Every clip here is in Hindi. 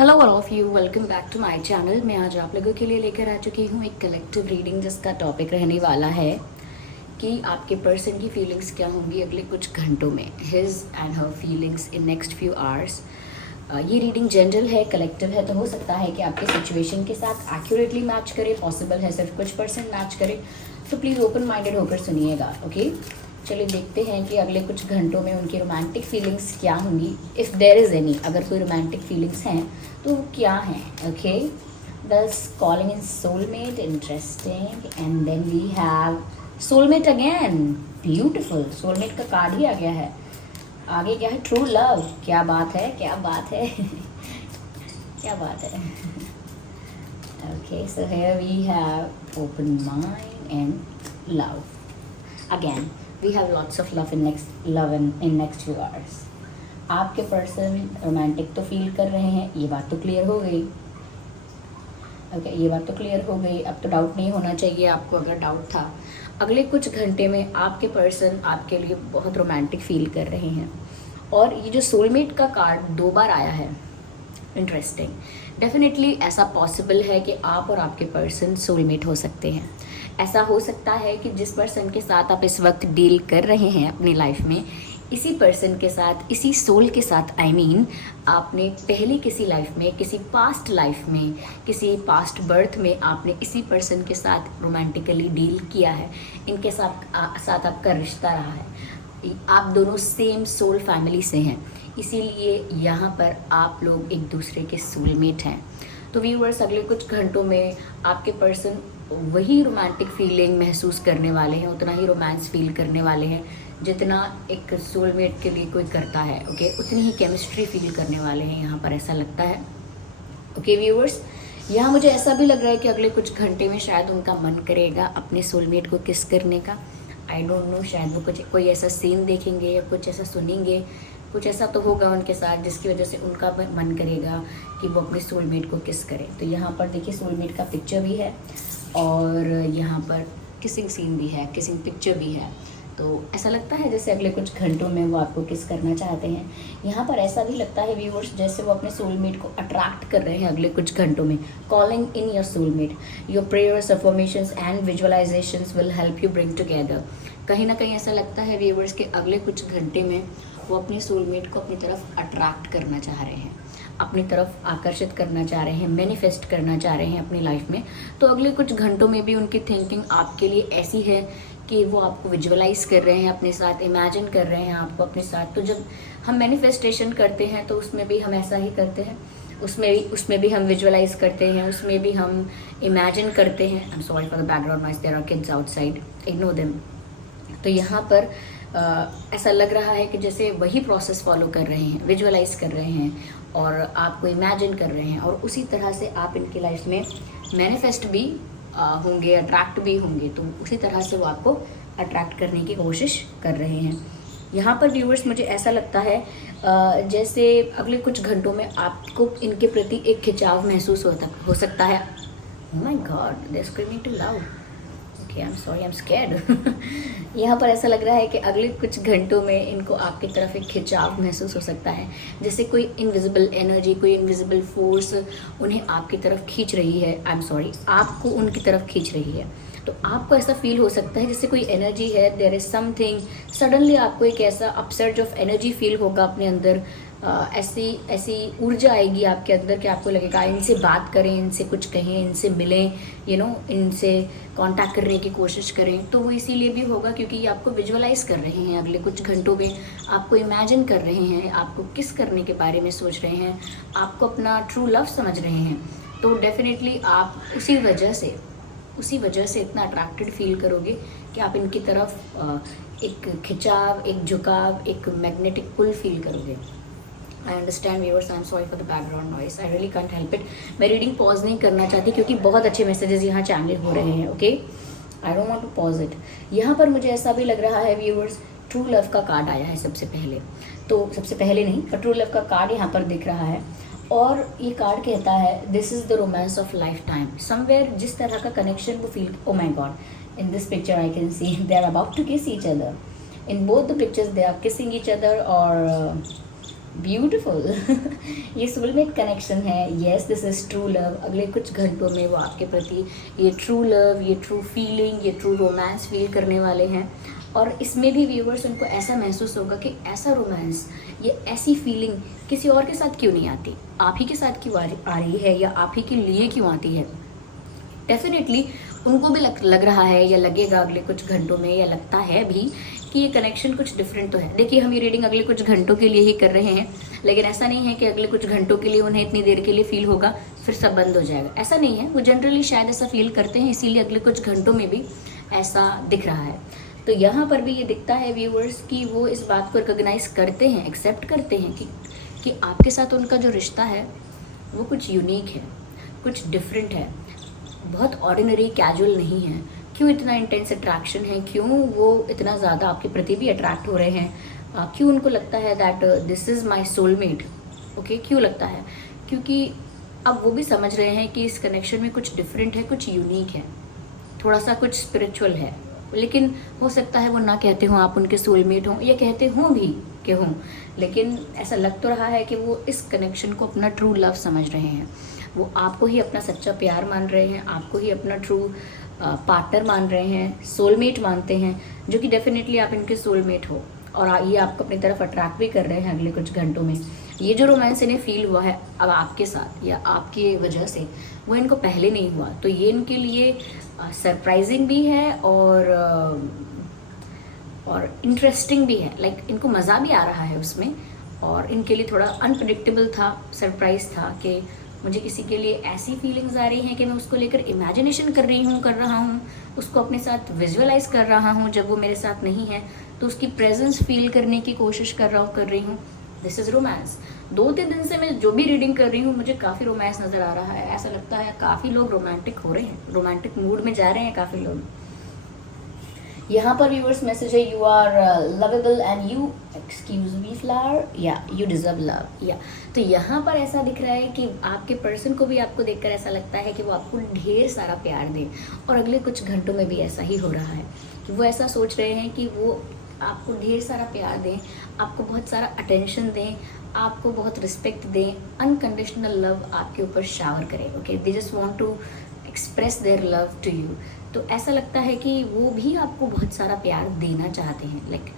Hello all of you, welcome back to my channel. मैं आज आप लोगों के लिए लेकर आ चुकी हूँ एक कलेक्टिव रीडिंग जिसका टॉपिक रहने वाला है कि आपके पर्सन की फीलिंग्स क्या होंगी अगले कुछ घंटों में, his and her feelings in next few hours. ये रीडिंग जनरल है, कलेक्टिव है, तो हो सकता है कि आपके सिचुएशन के साथ एक्यूरेटली मैच करे, पॉसिबल है सिर्फ कुछ परसेंट मैच करे, तो प्लीज़ ओपन माइंडेड होकर सुनिएगा। ओके, चलिए देखते हैं कि अगले कुछ घंटों में उनकी रोमांटिक फीलिंग्स क्या होंगी, इफ़ देयर इज़ एनी। अगर कोई रोमांटिक फीलिंग्स हैं तो वो क्या हैं। Okay, this calling in soulmate, interesting. And then we have soulmate again, beautiful. Soulmate का कार्ड ही आ गया है। आगे क्या है? True love. क्या बात है, क्या बात है क्या बात है। Okay, so here we have open mind and love again. We have lots of love in next few hours. आपके पर्सन रोमांटिक तो फील कर रहे हैं, ये बात तो क्लियर हो गई। ओके, ये बात तो क्लियर हो गई। अब तो डाउट नहीं होना चाहिए आपको, अगर डाउट था। अगले कुछ घंटे में आपके पर्सन आपके लिए बहुत रोमांटिक फील कर रहे हैं। और ये जो सोलमेट का कार्ड 2 बार आया है, इंटरेस्टिंग। डेफिनेटली ऐसा पॉसिबल है कि आप और आपके पर्सन सोलमेट हो सकते हैं। ऐसा हो सकता है कि जिस पर्सन के साथ आप इस वक्त डील कर रहे हैं अपनी लाइफ में, इसी पर्सन के साथ, इसी सोल के साथ, I mean, आपने पहले किसी लाइफ में, किसी पास्ट लाइफ में, किसी पास्ट बर्थ में आपने इसी पर्सन के साथ रोमांटिकली डील किया है। इनके साथ आपका रिश्ता रहा है। आप दोनों सेम सोल फैमिली से हैं, इसीलिए यहाँ पर आप लोग एक दूसरे के सोलमेट हैं। तो व्यूअर्स, अगले कुछ घंटों में आपके पर्सन वही रोमांटिक फीलिंग महसूस करने वाले हैं, उतना ही रोमांस फील करने वाले हैं जितना एक सोलमेट के लिए कोई करता है। ओके, उतनी ही केमिस्ट्री फील करने वाले हैं यहाँ पर, ऐसा लगता है। ओके व्यूअर्स, यहाँ मुझे ऐसा भी लग रहा है कि अगले कुछ घंटे में शायद उनका मन करेगा अपने सोलमेट को किस करने का। आई डोंट नो, शायद वो कुछ कोई ऐसा सीन देखेंगे या कुछ ऐसा सुनेंगे, कुछ ऐसा तो होगा उनके साथ जिसकी वजह से उनका मन करेगा कि वो अपने सोलमेट को किस करें। तो यहाँ पर देखिए, सोलमेट का पिक्चर भी है और यहाँ पर किसिंग सीन भी है, किसिंग पिक्चर भी है। तो ऐसा लगता है जैसे अगले कुछ घंटों में वो आपको किस करना चाहते हैं। यहाँ पर ऐसा भी लगता है व्यूअर्स जैसे वो अपने सोलमेट को अट्रैक्ट कर रहे हैं अगले कुछ घंटों में। Calling in your soulmate, your prayers, affirmations and visualisations will help you bring together. कहीं ना कहीं ऐसा लगता है व्यूअर्स के अगले कुछ घंटे में वो अपने सोलमेट को अपनी तरफ अट्रैक्ट करना चाह रहे हैं, अपनी तरफ आकर्षित करना चाह रहे हैं, मैनिफेस्ट करना चाह रहे हैं अपनी लाइफ में। तो अगले कुछ घंटों में भी उनकी थिंकिंग आपके लिए ऐसी है कि वो आपको विजुअलाइज कर रहे हैं अपने साथ, इमेजिन कर रहे हैं आपको अपने साथ। तो जब हम मैनिफेस्टेशन करते हैं तो उसमें भी हम ऐसा ही करते हैं, उसमें भी हम विजुअलाइज करते हैं, उसमें भी हम इमेजिन करते हैं। I am sorry for the background noise, there are kids outside, ignore them. तो यहाँ पर ऐसा लग रहा है कि जैसे वही प्रोसेस फॉलो कर रहे हैं, विजुअलाइज कर रहे हैं और आपको इमेजिन कर रहे हैं, और उसी तरह से आप इनकी लाइफ में मैनिफेस्ट भी होंगे, अट्रैक्ट भी होंगे। तो उसी तरह से वो आपको अट्रैक्ट करने की कोशिश कर रहे हैं। यहाँ पर व्यूअर्स मुझे ऐसा लगता है जैसे अगले कुछ घंटों में आपको इनके प्रति एक खिंचाव महसूस हो सकता है। Oh my God, they're screaming too loud. Okay, I'm sorry, I'm scared. यहाँ पर ऐसा लग रहा है कि अगले कुछ घंटों में इनको आपकी तरफ एक खिंचाव महसूस हो सकता है, जैसे कोई इनविजिबल एनर्जी, कोई इनविजिबल फोर्स उन्हें आपकी तरफ खींच रही है। आई एम सॉरी, आपको उनकी तरफ खींच रही है। तो आपको ऐसा फील हो सकता है जैसे कोई एनर्जी है, देयर इज समथिंग, सडनली आपको एक ऐसा अपसर्ज ऑफ एनर्जी फील होगा अपने अंदर। ऐसी ऊर्जा आएगी आपके अंदर कि आपको लगेगा इनसे बात करें, इनसे कुछ कहें, इनसे मिलें, इनसे कांटेक्ट करने की कोशिश करें। तो वो इसीलिए भी होगा क्योंकि ये आपको विजुअलाइज कर रहे हैं अगले कुछ घंटों में, आपको इमेजिन कर रहे हैं, आपको किस करने के बारे में सोच रहे हैं, आपको अपना ट्रू लव समझ रहे हैं। तो डेफिनेटली आप उसी वजह से इतना अट्रैक्टेड फील करोगे कि आप इनकी तरफ एक खिंचाव, एक झुकाव, एक मैग्नेटिक पुल फील करोगे। I understand viewers, I am sorry for the background noise, I really can't help it. मैं रीडिंग पॉज नहीं करना चाहती क्योंकि बहुत अच्छे मैसेजेस यहाँ चैनल हो रहे हैं। Okay, I don't want to pause it. यहाँ पर मुझे ऐसा भी लग रहा है व्यूअर्स, ट्रू लव का कार्ड आया है सबसे पहले, तो सबसे पहले नहीं पर ट्रू लव का कार्ड यहाँ पर दिख रहा है। और ये कार्ड कहता है this is the romance of lifetime. Somewhere जिस तरह का कनेक्शन वो feel, oh my god, in this picture I can see they are about to kiss each other. In both the pictures they are kissing each other, और ब्यूटिफुल। ये सोलमेट कनेक्शन है। Yes, this is true love. अगले कुछ घंटों में वो आपके प्रति ये ट्रू लव, ये ट्रू फीलिंग, ये ट्रू रोमांस फील करने वाले हैं। और इसमें भी व्यूवर्स उनको ऐसा महसूस होगा कि ऐसा रोमांस, ये ऐसी फीलिंग किसी और के साथ क्यों नहीं आती, आप ही के साथ क्यों आ रही है, या आप ही के लिए क्यों आती है। डेफिनेटली उनको भी लग रहा है या लगेगा अगले कुछ घंटों में, या लगता है भी कि ये कनेक्शन कुछ डिफरेंट तो है। देखिए, हम ये रीडिंग अगले कुछ घंटों के लिए ही कर रहे हैं, लेकिन ऐसा नहीं है कि अगले कुछ घंटों के लिए उन्हें इतनी देर के लिए फील होगा फिर सब बंद हो जाएगा। ऐसा नहीं है, वो जनरली शायद ऐसा फील करते हैं, इसीलिए अगले कुछ घंटों में भी ऐसा दिख रहा है। तो यहाँ पर भी ये दिखता है व्यूअर्स कि वो इस बात को रिकॉग्नाइज करते हैं, एक्सेप्ट करते हैं कि आपके साथ उनका जो रिश्ता है वो कुछ यूनिक है, कुछ डिफरेंट है, बहुत ऑर्डिनरी कैजुअल नहीं है। क्यों इतना इंटेंस अट्रैक्शन है, क्यों वो इतना ज़्यादा आपके प्रति भी अट्रैक्ट हो रहे हैं, क्यों उनको लगता है that this is my soulmate. Okay, क्यों लगता है? क्योंकि अब वो भी समझ रहे हैं कि इस कनेक्शन में कुछ डिफरेंट है, कुछ यूनिक है, थोड़ा सा कुछ स्पिरिचुअल है। लेकिन हो सकता है वो ना कहते हों आप उनके सोलमेट हों, या कहते हों भी कि हों, लेकिन ऐसा लग तो रहा है कि वो इस कनेक्शन को अपना ट्रू लव समझ रहे हैं। वो आपको ही अपना सच्चा प्यार मान रहे हैं, आपको ही अपना ट्रू पार्टनर मान रहे हैं, सोलमेट मानते हैं, जो कि डेफिनेटली आप इनके सोलमेट हो। और ये आपको अपनी तरफ अट्रैक्ट भी कर रहे हैं अगले कुछ घंटों में। ये जो रोमांस इन्हें फील हुआ है अब आपके साथ या आपकी वजह से, वो इनको पहले नहीं हुआ। तो ये इनके लिए सरप्राइजिंग भी है और इंटरेस्टिंग भी है। लाइक इनको मज़ा भी आ रहा है उसमें, और इनके लिए थोड़ा अनप्रिडिक्टेबल था, सरप्राइज था कि मुझे किसी के लिए ऐसी फीलिंग्स आ रही हैं कि मैं उसको लेकर इमेजिनेशन कर रहा हूँ, उसको अपने साथ विजुअलाइज कर रहा हूँ जब वो मेरे साथ नहीं है, तो उसकी प्रेजेंस फील करने की कोशिश कर रही हूँ। This is romance. 2-3 दिन से मैं जो भी रीडिंग कर रही हूँ मुझे काफ़ी रोमांस नज़र आ रहा है। ऐसा लगता है काफ़ी लोग रोमांटिक हो रहे हैं, रोमांटिक मूड में जा रहे हैं काफ़ी लोग। यहाँ पर व्यूअर्स मैसेज है, you are lovable and you excuse me flower, या यू डिजर्व लव। या तो यहाँ पर ऐसा दिख रहा है कि आपके पर्सन को भी आपको देखकर ऐसा लगता है कि वो आपको ढेर सारा प्यार दें, और अगले कुछ घंटों में भी ऐसा ही हो रहा है कि वो ऐसा सोच रहे हैं कि वो आपको ढेर सारा प्यार दें, आपको बहुत सारा अटेंशन दें, आपको बहुत रिस्पेक्ट दें, अनकंडीशनल लव आपके ऊपर शावर करें। Okay, they just want to express their love to you. तो ऐसा लगता है कि वो भी आपको बहुत सारा प्यार देना चाहते हैं। लाइक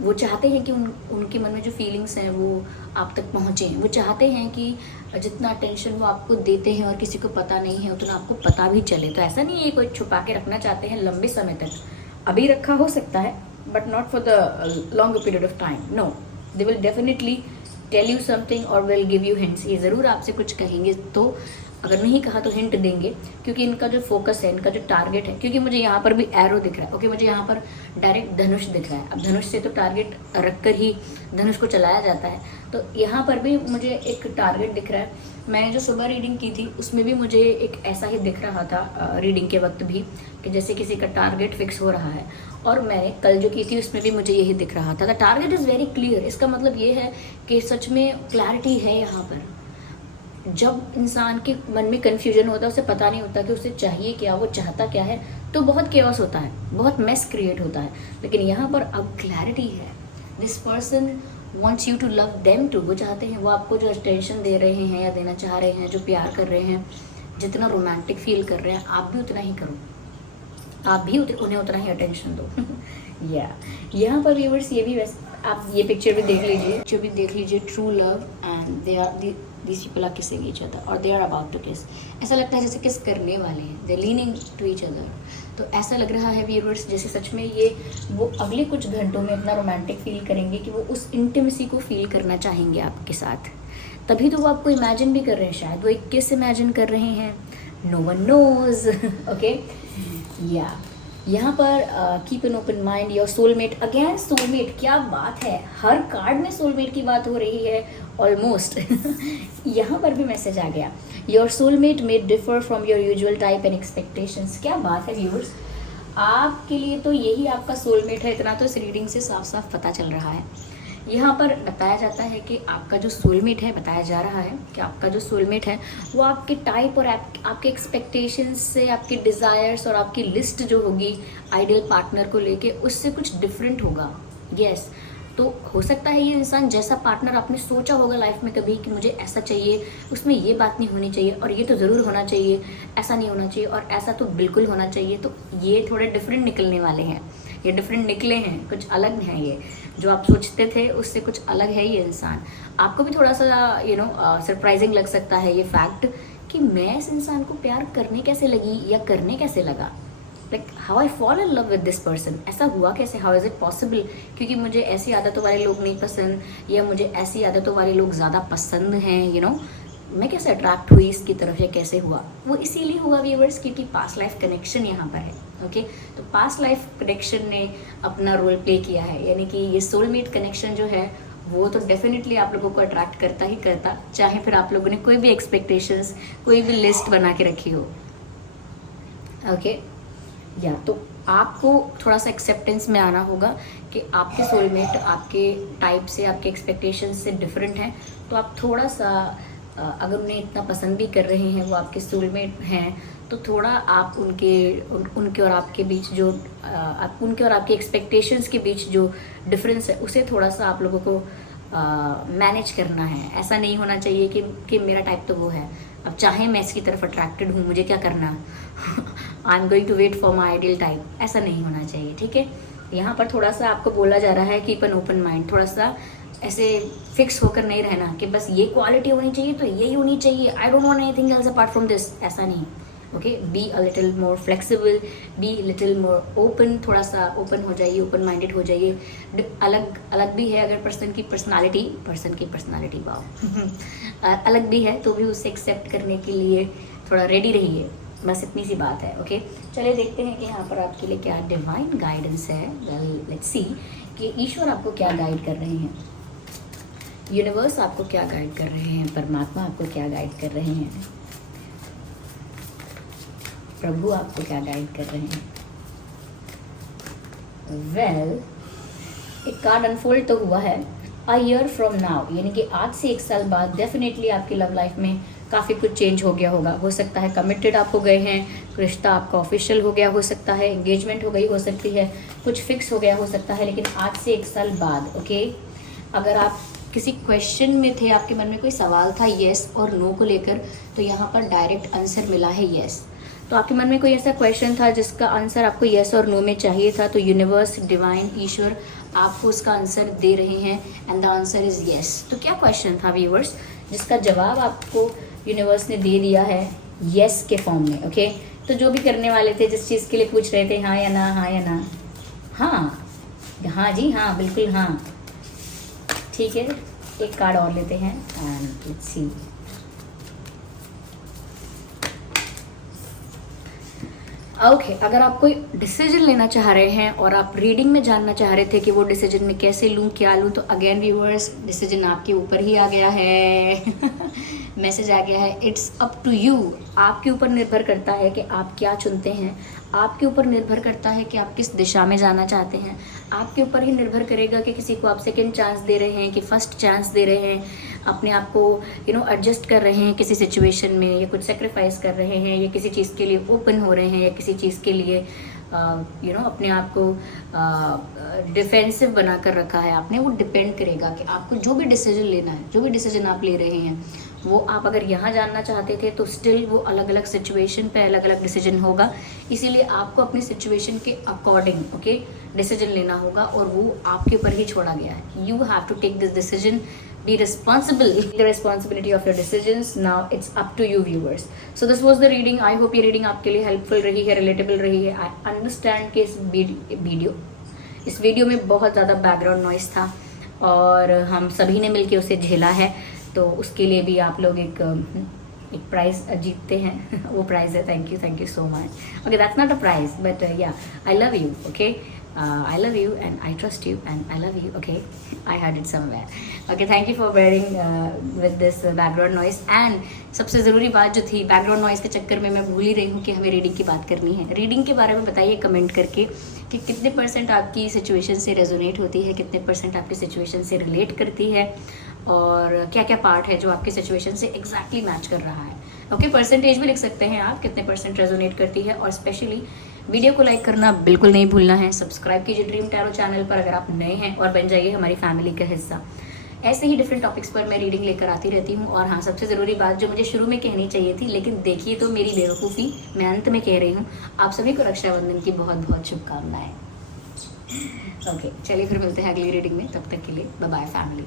वो चाहते हैं कि उनके मन में जो फीलिंग्स हैं वो आप तक पहुँचें। वो चाहते हैं कि जितना अटेंशन वो आपको देते हैं और किसी को पता नहीं है उतना आपको पता भी चले। तो ऐसा नहीं है कोई छुपा के रखना चाहते हैं लंबे समय तक, अभी रखा हो सकता है but not for the long period of time. No, they will definitely tell you something और विल गिव यू हिंट्स। ये ज़रूर आपसे कुछ कहेंगे, तो अगर नहीं कहा तो हिंट देंगे, क्योंकि इनका जो फोकस है, इनका जो टारगेट है, क्योंकि मुझे यहाँ पर भी एरो दिख रहा है। ओके, मुझे यहाँ पर डायरेक्ट धनुष दिख रहा है। अब धनुष से तो टारगेट रखकर ही धनुष को चलाया जाता है, तो यहाँ पर भी मुझे एक टारगेट दिख रहा है। मैंने जो सुबह रीडिंग की थी उसमें भी मुझे एक ऐसा ही दिख रहा था रीडिंग के वक्त भी, कि जैसे किसी का टारगेट फिक्स हो रहा है। और मैंने कल जो की थी उसमें भी मुझे यही दिख रहा था। The target is very clear. इसका मतलब ये है कि सच में क्लैरिटी है यहाँ पर। जब इंसान के मन में कन्फ्यूजन होता है, उसे पता नहीं होता कि उसे चाहिए क्या, वो चाहता क्या है, तो बहुत केओस होता है, बहुत मेस क्रिएट होता है। लेकिन यहाँ पर अब क्लैरिटी है। This person wants you to love them too. वो चाहते हैं, वो आपको जो अटेंशन दे रहे हैं या देना चाह रहे हैं, जो प्यार कर रहे हैं, जितना रोमांटिक फील कर रहे हैं, आप भी उतना ही करो, आप भी उन्हें उतना ही अटेंशन दो। या यहाँ पर व्यूअर्स ये भी वैसे आप ये पिक्चर भी देख लीजिए, true love and they are these people are kissing each other or they are about to kiss। ऐसा लगता है जैसे किस करने वाले हैं, they leaning to each other। तो ऐसा लग रहा है व्यूअर्स जैसे सच में ये वो अगले कुछ घंटों में इतना रोमांटिक फील करेंगे कि वो उस इंटिमेसी को फील करना चाहेंगे आपके साथ। तभी तो वो आपको इमेजिन भी कर रहे हैं, शायद वो एक किस इमेजिन कर रहे हैं, नो वन नोज। ओके, या यहाँ पर keep an open mind, your soulmate. Again soulmate, क्या बात है, हर कार्ड में सोलमेट की बात हो रही है ऑलमोस्ट। यहाँ पर भी मैसेज आ गया, your soulmate may differ from your usual type and expectations. क्या बात है व्यूअर्स, आपके लिए तो यही आपका सोलमेट है, इतना तो इस रीडिंग से साफ साफ पता चल रहा है। यहाँ पर बताया जाता है कि आपका जो सोलमेट है, बताया जा रहा है कि आपका जो सोलमेट है वो आपके टाइप और आपके एक्सपेक्टेशंस से, आपके डिज़ायर्स और आपकी लिस्ट जो होगी आइडियल पार्टनर को लेके, उससे कुछ डिफरेंट होगा। यस, तो हो सकता है ये इंसान जैसा पार्टनर आपने सोचा होगा लाइफ में कभी कि मुझे ऐसा चाहिए, उसमें ये बात नहीं होनी चाहिए और ये तो ज़रूर होना चाहिए, ऐसा नहीं होना चाहिए और ऐसा तो बिल्कुल होना चाहिए, तो ये थोड़े डिफरेंट निकलने वाले हैं, ये डिफरेंट निकले हैं, कुछ अलग हैं। ये जो आप सोचते थे उससे कुछ अलग है ये इंसान। आपको भी थोड़ा सा सरप्राइजिंग लग सकता है ये फैक्ट कि मैं इस इंसान को प्यार करने कैसे लगी या करने कैसे लगा, like how I fall in love with this person, ऐसा हुआ कैसे, हाउ इज़ इट पॉसिबल, क्योंकि मुझे ऐसी आदतों वाले लोग नहीं पसंद या मुझे ऐसी आदतों वाले लोग ज़्यादा पसंद हैं, मैं कैसे अट्रैक्ट हुई इसकी तरफ या कैसे हुआ। वो इसीलिए हुआ व्यूअर्स क्योंकि पास्ट लाइफ कनेक्शन यहाँ पर है। ओके, तो पास्ट लाइफ कनेक्शन ने अपना रोल प्ले किया है, यानी कि ये सोलमेट कनेक्शन जो है वो तो डेफिनेटली आप लोगों को अट्रैक्ट करता ही करता, चाहे फिर आप लोगों ने कोई भी एक्सपेक्टेशंस, कोई भी लिस्ट बना के रखी हो। ओके, या तो आपको थोड़ा सा एक्सेप्टेंस में आना होगा कि आपके सोलमेट आपके टाइप से, आपके एक्सपेक्टेशंस से डिफरेंट हैं, तो आप थोड़ा सा अगर उन्हें इतना पसंद भी कर रहे हैं, वो आपके सोलमेट हैं, तो थोड़ा आप उनके और आपके बीच जो उनके और आपके एक्सपेक्टेशंस के बीच जो डिफरेंस है उसे थोड़ा सा आप लोगों को मैनेज करना है। ऐसा नहीं होना चाहिए कि मेरा टाइप तो वो है, अब चाहे मैं इसकी तरफ अट्रैक्टेड हूँ, मुझे क्या करना I am going to wait for my ideal type, ऐसा नहीं होना चाहिए। ठीक है, यहाँ पर थोड़ा सा आपको बोला जा रहा है कीप एन ओपन माइंड, थोड़ा सा ऐसे फिक्स होकर नहीं रहना कि बस ये क्वालिटी होनी चाहिए तो यही होनी चाहिए, आई don't want anything else apart from this, ऐसा नहीं। Okay, be a little more flexible, be little more open, थोड़ा सा ओपन हो जाइए, ओपन माइंडेड हो जाइए। अलग भी है अगर पर्सन की पर्सनालिटी वाओ अलग भी है तो भी उसे एक्सेप्ट करने के लिए थोड़ा रेडी रहिए, बस इतनी सी बात है। ओके, चलिए देखते हैं कि यहाँ पर आपके लिए क्या डिवाइन गाइडेंस है। वेल लेट्स सी कि ईश्वर आपको क्या गाइड कर रहे हैं, यूनिवर्स आपको क्या गाइड कर रहे हैं, परमात्मा आपको क्या गाइड कर रहे हैं, प्रभु आपको क्या गाइड कर रहे हैं। वेल, एक कार्ड अनफोल्ड तो हुआ है, अ ईयर फ्रॉम नाउ, यानी कि आज से 1 साल बाद डेफिनेटली आपकी लव लाइफ में काफ़ी कुछ चेंज हो गया होगा। हो सकता है कमिटेड आप हो गए हैं, रिश्ता आपका ऑफिशियल हो गया हो सकता है, एंगेजमेंट हो गई हो सकती है, कुछ फिक्स हो गया हो सकता है, लेकिन आज से 1 साल बाद। ओके, अगर आप किसी क्वेश्चन में थे, आपके मन में कोई सवाल था येस और नो को लेकर, तो यहाँ पर डायरेक्ट आंसर मिला है येस। तो आपके मन में कोई ऐसा क्वेश्चन था जिसका आंसर आपको येस और नो में चाहिए था, तो यूनिवर्स, डिवाइन, ईश्वर आपको उसका आंसर दे रहे हैं and the answer is yes. तो क्या क्वेश्चन था व्यूअर्स जिसका जवाब आपको यूनिवर्स ने दे दिया है येस के फॉर्म में। ओके, तो जो भी करने वाले थे, जिस चीज़ के लिए पूछ रहे थे हाँ या ना, हाँ या ना, हाँ जी हाँ, बिल्कुल हाँ, ठीक है। एक कार्ड और लेते हैं एंड लेट्स सी। ओके, अगर आप कोई डिसीजन लेना चाह रहे हैं और आप रीडिंग में जानना चाह रहे थे कि वो डिसीजन में कैसे लूँ, क्या लूँ, तो अगेन व्यूअर्स डिसीजन आपके ऊपर ही आ गया है मैसेज आ गया है, इट्स अप टू यू। आपके ऊपर निर्भर करता है कि आप क्या चुनते हैं, आपके ऊपर निर्भर करता है कि आप किस दिशा में जाना चाहते हैं, आपके ऊपर ही निर्भर करेगा कि किसी को आप सेकंड चांस दे रहे हैं कि फर्स्ट चांस दे रहे हैं, अपने आप को एडजस्ट कर रहे हैं किसी सिचुएशन में, या कुछ सेक्रीफाइस कर रहे हैं, या किसी चीज़ के लिए ओपन हो रहे हैं, या किसी चीज़ के लिए अपने आप को डिफेंसिव बना कर रखा है आपने। वो डिपेंड करेगा कि आपको जो भी डिसीजन लेना है, जो भी डिसीजन आप ले रहे हैं, वो आप अगर यहाँ जानना चाहते थे तो स्टिल वो अलग अलग सिचुएशन पे अलग अलग डिसीजन होगा, इसीलिए आपको अपनी सिचुएशन के अकॉर्डिंग डिसीजन लेना होगा और वो आपके ऊपर ही छोड़ा गया है। You have to take this decision, be responsible, the responsibility of your decisions. Now it's up to you viewers. So this was the reading. I hope ये reading आपके लिए helpful रही है, relatable रही है। I understand कि इस वीडियो में बहुत ज़्यादा बैकग्राउंड नॉइस था और हम सभी ने मिलके उसे झेला है, तो उसके लिए भी आप लोग एक प्राइज़ जीतते हैं वो प्राइज़ है, thank you so much. Okay, that's not a prize but yeah I love you. ओके, I love you and I trust you and I love you. Okay, I heard it somewhere. Okay, thank you for bearing with this background noise. And सबसे ज़रूरी बात जो थी, बैकग्राउंड नॉइज़ के चक्कर में मैं भूल ही रही हूँ कि हमें रीडिंग की बात करनी है। रीडिंग के बारे में बताइए कमेंट करके कि कितने % आपकी सिचुएशन से रेजोनेट होती है, कितने % आपकी सिचुएशन से रिलेट करती है, और क्या क्या पार्ट है जो आपकी सिचुएशन से एग्जैक्टली मैच कर रहा है। ओके, परसेंटेज भी लिख सकते हैं आप, कितने % रेजोनेट करती है, और स्पेशली वीडियो को लाइक करना बिल्कुल नहीं भूलना है। सब्सक्राइब कीजिए ड्रीम टैरो चैनल पर अगर आप नए हैं और बन जाइए हमारी फैमिली का हिस्सा। ऐसे ही डिफरेंट टॉपिक्स पर मैं रीडिंग लेकर आती रहती हूँ। और हाँ, सबसे ज़रूरी बात जो मुझे शुरू में कहनी चाहिए थी, लेकिन देखिए तो मेरी बेवकूफ़ी, मैं अंत में कह रही हूँ, आप सभी को रक्षाबंधन की बहुत बहुत शुभकामनाएं। ओके, चलिए फिर मिलते हैं अगली रीडिंग में। तब तक के लिए बाय बाय फैमिली।